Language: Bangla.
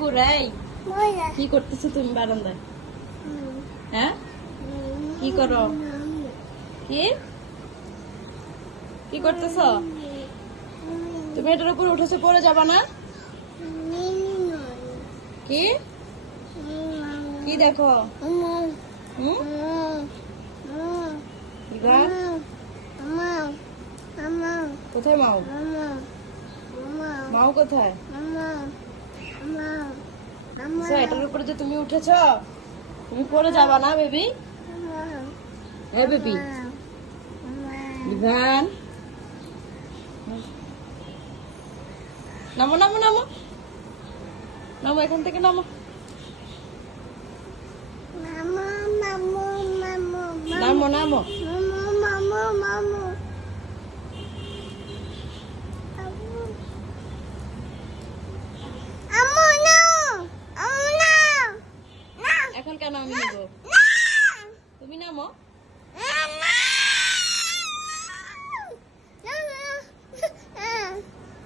বুড়াই কি করতেছো তুমি বারান্দায়? হ্যাঁ কি করো? কি কি করতেছ? তুমি এটার উপর উঠেছো, পড়ে যাবা না? কি কি দেখো? কোথায় মাও? মাও কোথায়? এটার উপরে যে তুমি উঠেছ, তুমি পড়ে যাবা না বেবি? হ্যাঁ বেবি বিভান, নামো নামো নামো নামো, এখান থেকে নামো। নামো নামো। এখন কেন আমি নেবো?